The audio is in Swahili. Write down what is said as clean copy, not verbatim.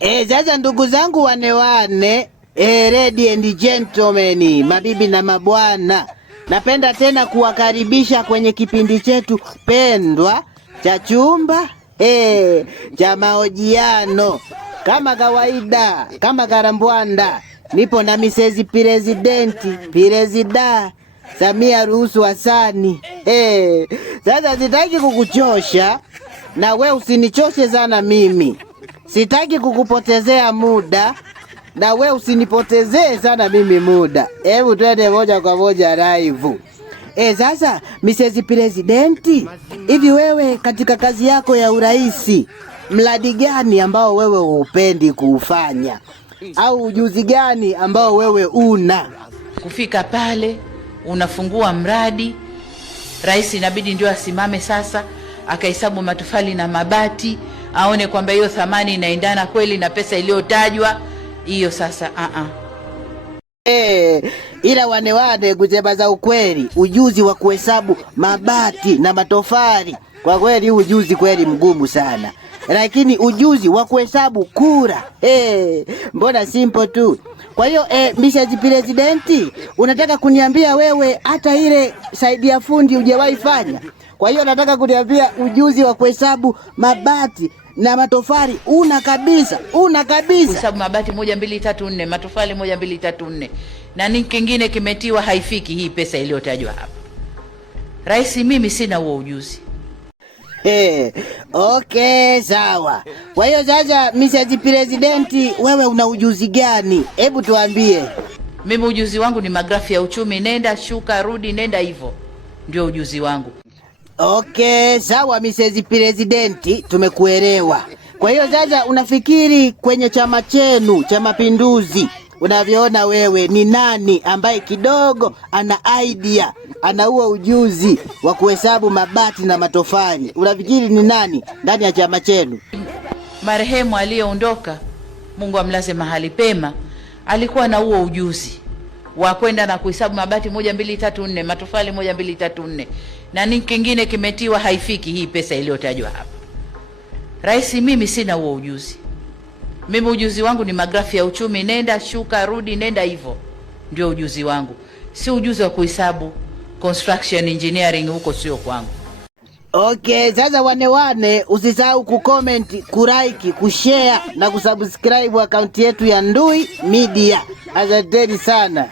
Sasa ndugu zangu wane, ladies and gentlemen, mabibi na mabwana, napenda tena kuwakaribisha kwenye kipindi chetu pendwa cha chumba cha mahojiano. Kama kawaida, kama karambwanda, nipo na Mrs. Presida Samia Suluhu Hassan. Sasa sitaki kukuchosha na we usinichoshe sana mimi. Sitaki kukupotezea muda na we usinipotezee sana mimi muda. Hebu twende moja kwa moja live. Sasa Mrs. President, hivi wewe katika kazi yako ya uraisi, mradi gani ambao wewe hupendi kuufanya? Au ujuzi gani ambao wewe una? Kufika pale unafungua mradi, rais inabidi ndio asimame sasa akahesabu matofali na mabati, aone kwamba hiyo thamani inaendana kweli na pesa iliyotajwa. Hiyo sasa ila wane kusema za ukweli, ujuzi wa kuhesabu mabati na matofali kwa kweli ujuzi kweli mgumu sana. Lakini ujuzi wa kuhesabu kura mbona simple tu. Kwa hiyo Mrs. President, unataka kuniambia wewe hata ile saidi ya fundi hujawahi fanya? Kwa hiyo nataka kuniambia ujuzi wa kuhesabu mabati na matofali una kabisa? Kuhesabu mabati 1 2 3 4, matofali 1 2 3 4. Na nini kingine kimetiwa haifiki hii pesa iliyotajwa hapa. Rais, mimi sina huo ujuzi. Okay, sawa. Kwa hiyo sasa Mrs. President, wewe una ujuzi gani? Hebu tuambie. Mimi ujuzi wangu ni magrafu ya uchumi, nenda shuka rudi, nenda hivyo. Ndio ujuzi wangu. Okay, sawa Mrs. President, tumekuelewa. Kwa hiyo sasa unafikiri kwenye chama chenu cha Mapinduzi, unavyoona wewe, ni nani ambaye kidogo ana idea, ana huo ujuzi wa kuhesabu mabati na matofali? Unafikiri ni nani ndani ya chama chenu? Marehemu aliyeondoka, Mungu amlaze mahali pema, alikuwa na huo ujuzi wa kwenda na kuhesabu mabati 1 2 3 4, matofali 1 2 3 4. Na nini kingine kimetiwa haifiki hii pesa iliyotajwa hapa. Rais, mimi sina huo ujuzi. Mimi ujuzi wangu ni magrafu ya uchumi, nenda shuka rudi, nenda hivyo. Ndio ujuzi wangu. Si ujuzi wa kuhesabu construction engineering, huko sio kwangu. Okay, sasa wane usisahau kucomment, kulike, kushare na kusubscribe account yetu ya Ndui Media. Asanteni sana.